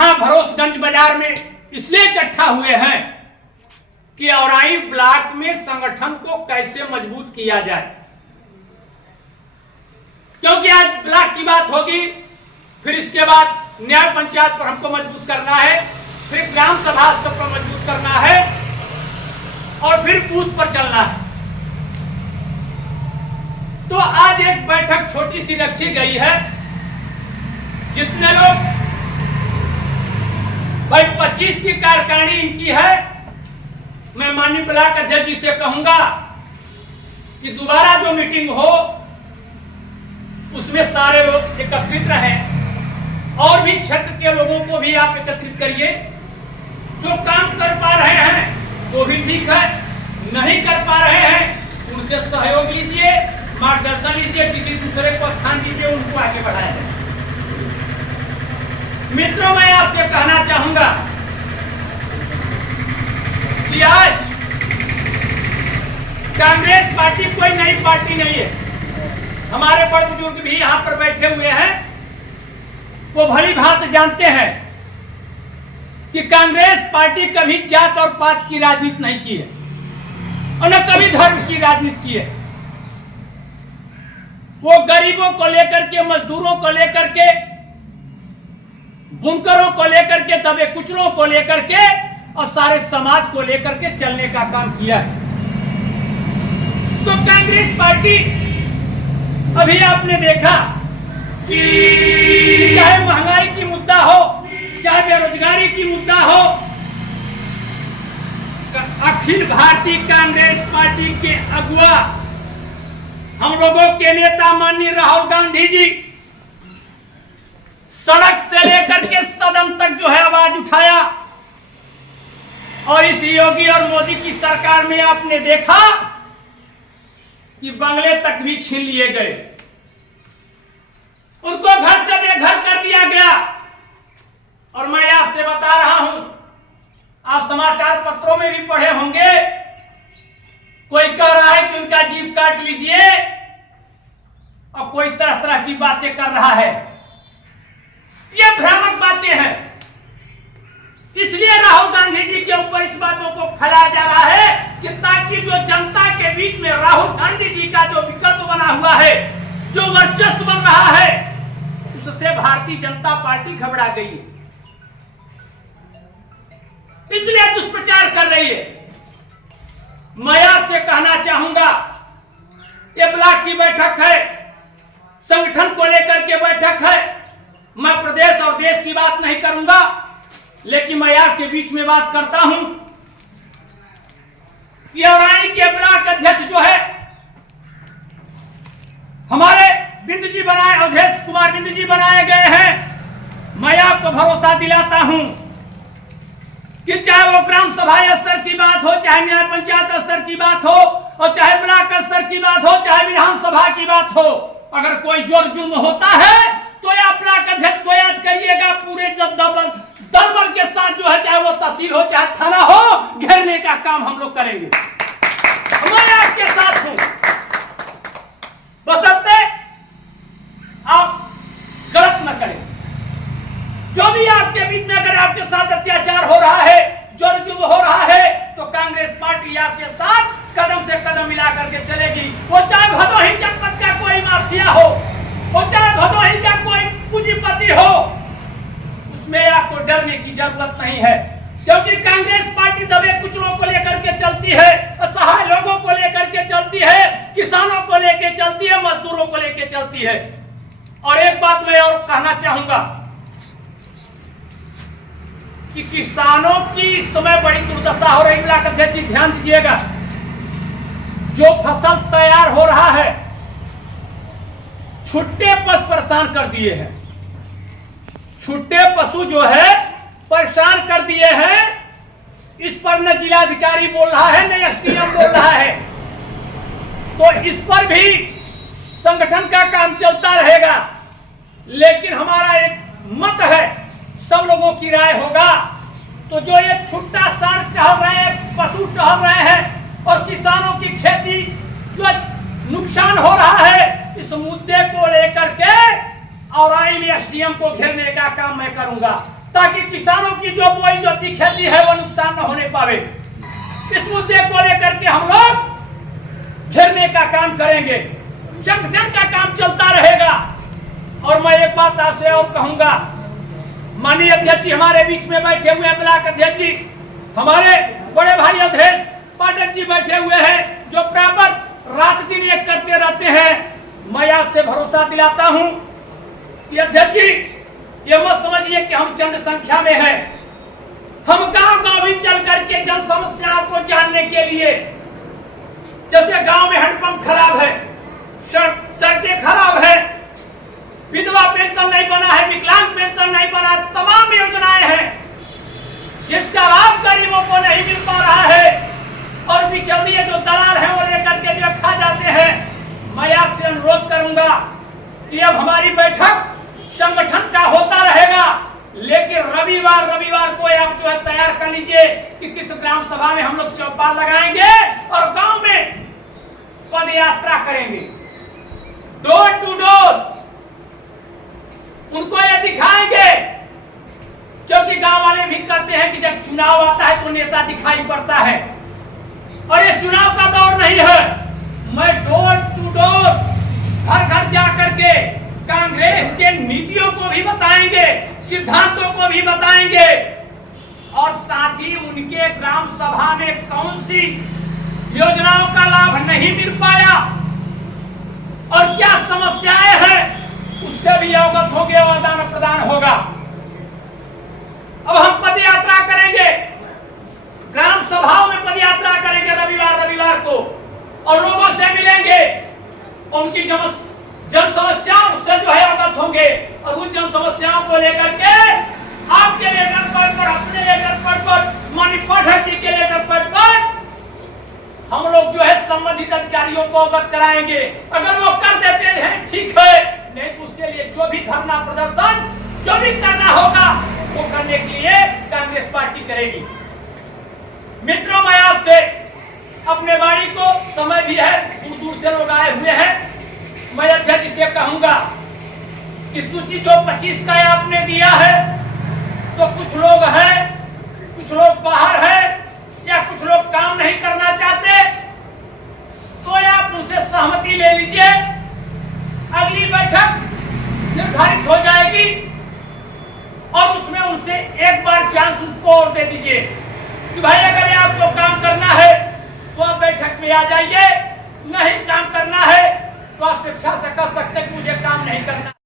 यहाँ भरोसगंज बाजार में इसलिए इकट्ठा हुए हैं कि औराई ब्लॉक में संगठन को कैसे मजबूत किया जाए, क्योंकि आज ब्लॉक की बात होगी, फिर इसके बाद न्याय पंचायत पर हमको मजबूत करना है, फिर ग्राम सभा स्तर पर मजबूत करना है और फिर बूथ पर चलना है। तो आज एक बैठक छोटी सी रखी गई है, जितने लोग भाई 25 की कार्यकारिणी इनकी है। मैं माननीय ब्लॉक अध्यक्ष जी से कहूंगा कि दोबारा जो मीटिंग हो उसमें सारे लोग एकत्रित रहें और भी क्षेत्र के लोगों को भी आप एकत्रित करिए। जो काम कर पा रहे हैं वो भी ठीक है, नहीं कर पा रहे हैं उनसे सहयोग लीजिए, मार्गदर्शन लीजिए, किसी दूसरे को स्थान दीजिए, उनको आगे बढ़ाएं। मित्रों, मैं आपसे कहना चाहूंगा कि आज कांग्रेस पार्टी कोई नई पार्टी नहीं है। हमारे बड़े बुजुर्ग भी यहां पर बैठे हुए हैं, वो भली भांति जानते हैं कि कांग्रेस पार्टी कभी जात और पात की राजनीति नहीं की है और न कभी धर्म की राजनीति की है। वो गरीबों को लेकर के, मजदूरों को लेकर के, बुनकरों को लेकर के, दबे कुचलों को लेकर के और सारे समाज को लेकर के चलने का काम किया है। तो कांग्रेस पार्टी अभी आपने देखा कि चाहे महंगाई की मुद्दा हो, चाहे बेरोजगारी की मुद्दा हो, अखिल भारतीय कांग्रेस पार्टी के अगुआ, हम लोगों के नेता माननीय राहुल गांधी जी सड़क से लेकर के सदन तक जो है आवाज उठाया। और इस योगी और मोदी की सरकार में आपने देखा कि बंगले तक भी छीन लिए गए, उनको घर से बेघर कर दिया गया। और मैं आपसे बता रहा हूं, आप समाचार पत्रों में भी पढ़े होंगे, कोई कह रहा है कि उनका जीव काट लीजिए और कोई तरह तरह की बातें कर रहा है। ये भ्रामक बातें हैं। इसलिए राहुल गांधी जी के ऊपर इस बातों को फैलाया जा रहा है कि ताकि जो जनता के बीच में राहुल गांधी जी का जो विकल्प बना हुआ है, जो वर्चस्व बन रहा है, उससे भारतीय जनता पार्टी घबरा गई है, इसलिए दुष्प्रचार कर रही है। मैं आपसे कहना चाहूंगा, ये ब्लॉक की बैठक है, संगठन को लेकर के बैठक है। मैं प्रदेश और देश की बात नहीं करूंगा, लेकिन मैं आपके बीच में बात करता हूं कि औराई के ब्लॉक अध्यक्ष जो है हमारे बिंदु जी बनाए, अवधेश कुमार बिंदु जी बनाए गए हैं। मैं आपको भरोसा दिलाता हूं कि चाहे वो ग्राम सभा स्तर की बात हो, चाहे न्याय पंचायत स्तर की बात हो, और चाहे ब्लॉक स्तर की बात हो, चाहे विधानसभा की बात हो, अगर कोई जोर जुल्म होता है तो आप ब्लॉक अध्यक्ष को याद करिएगा, पूरे दल बल के साथ जो है, चाहे वो तहसील हो चाहे थाना हो, घेरने का काम हम लोग करेंगे। मैं आपके साथ हूं, बशर्ते आप गलत न करें। जो भी आपके बीच में अगर आपके साथ अत्याचार हो रहा है, जोर जुल्म हो रहा है, तो कांग्रेस पार्टी आपके साथ कदम से कदम मिला करके चलेगी। वो चाहे भदोही जनपद का कोई माफिया हो, वो चाहे भदोही का कोई पूंजीपति हो, उसमें आपको डरने की जरूरत नहीं है, क्योंकि कांग्रेस पार्टी दबे कुचलों को लेकर के चलती है, असहाय लोगों को लेकर के चलती है, किसानों को लेकर चलती है, मजदूरों को लेकर चलती है। और एक बात मैं और कहना चाहूंगा कि किसानों की इस समय बड़ी दुर्दशा हो रही। ब्लॉक अध्यक्ष जी ध्यान दीजिएगा, जो फसल तैयार हो रहा है, छुट्टे पशु परेशान कर दिए हैं। छुट्टे पशु जो है परेशान कर दिए हैं। इस पर न जिलाधिकारी बोल रहा है, न एसडीएम बोल रहा है। तो इस पर भी संगठन का काम चलता रहेगा, लेकिन हमारा एक मत है, सब लोगों की राय होगा। तो जो ये छुट्टा सार टहल रहे हैं, पशु टहल रहे हैं, और किसानों की खेती जो नुकसान हो रहा है, इस मुद्दे को लेकर के और आईनी एसडीएम को घेरने का काम मैं करूंगा, ताकि किसानों की जो बोई जोती खेती है वो नुकसान न होने पावे। इस मुद्दे को लेकर के हम लोग घेरने का काम करेंगे, जंग का काम चलता रहेगा। और मैं एक बात आपसे और कहूंगा, माननीय अध्यक्ष जी हमारे बीच में बैठे हुए हैं, ब्लॉक अध्यक्ष जी, हमारे बड़े भाई अध्यक्ष पाठक जी बैठे हुए हैं, जो प्रॉपर रात दिन एक करते रहते हैं। मैं आपसे भरोसा दिलाता हूं कि अध्यक्ष जी ये मत समझिए कि हम चंद संख्या में हैं। हम गांव भी चल करके जन समस्याओं को जानने के लिए, जैसे गांव में हैंडपंप खराब है, सड़कें खराब है, विधवा पेंशन नहीं बना है, विकलांग पेंशन नहीं बना, तमाम योजनाएं हैं जिसका लाभ गरीबों को नहीं मिल पा रहा है, और बिचौलिए जो दलाल हैं वो लेकर के जो खा जाते हैं। मैं आपसे अनुरोध करूंगा कि अब हमारी बैठक संगठन का होता रहेगा, लेकिन रविवार को आप जो है तैयार कर लीजिए कि किस ग्राम सभा में हम लोग चौपाल लगाएंगे और गांव में पद यात्रा करेंगे, डोर टू डोर उनको ये दिखाएंगे। क्योंकि गांव वाले भी कहते हैं कि जब चुनाव आता है तो नेता दिखाई पड़ता है, और ये चुनाव का दौर नहीं है। मैं डोर टू डोर घर घर जाकर के कांग्रेस के नीतियों को भी बताएंगे, सिद्धांतों को भी बताएंगे, और साथ ही उनके ग्राम सभा में कौन सी योजनाओं का लाभ नहीं मिल पाया और क्या समस्याएं हैं उससे भी अवगत होंगे और आदान प्रदान होगा। अब हम पद यात्रा करेंगे, ग्राम सभाओं में पद यात्रा करेंगे रविवार को, और लोगों से मिलेंगे, उनकी जन समस्याओं से जो है अवगत होंगे, और उन जन समस्याओं को लेकर के आपके लेटर पर, अपने लेटर पर, माननीय पाठक जी के लेटर पर हम लोग जो है संबंधित अधिकारियों को अवगत कराएंगे। अगर वो कर देते हैं ठीक है, नहीं तो उसके लिए जो भी धरना प्रदर्शन जो भी करना होगा वो करने के लिए कांग्रेस पार्टी करेगी। मित्रों, मैं आपसे अपने वाणी को, समय भी है, दूर से लोग आए हुए हैं, मैं अध्यक्ष जी से कहूंगा कि सूची जो 25 का आपने दिया है, तो कुछ लोग हैं, कुछ लोग बाहर हैं, या कुछ लोग काम नहीं करना चाहते, तो आप उनसे सहमति ले लीजिए। अगली बैठक निर्धारित हो जाएगी और उसमें उनसे एक बार चांस उसको और दे दीजिए कि भाई अगर आपको काम करना है तो आप बैठक में आ जाइए, नहीं काम करना है तो आप शिक्षा से कह सकते कि मुझे काम नहीं करना।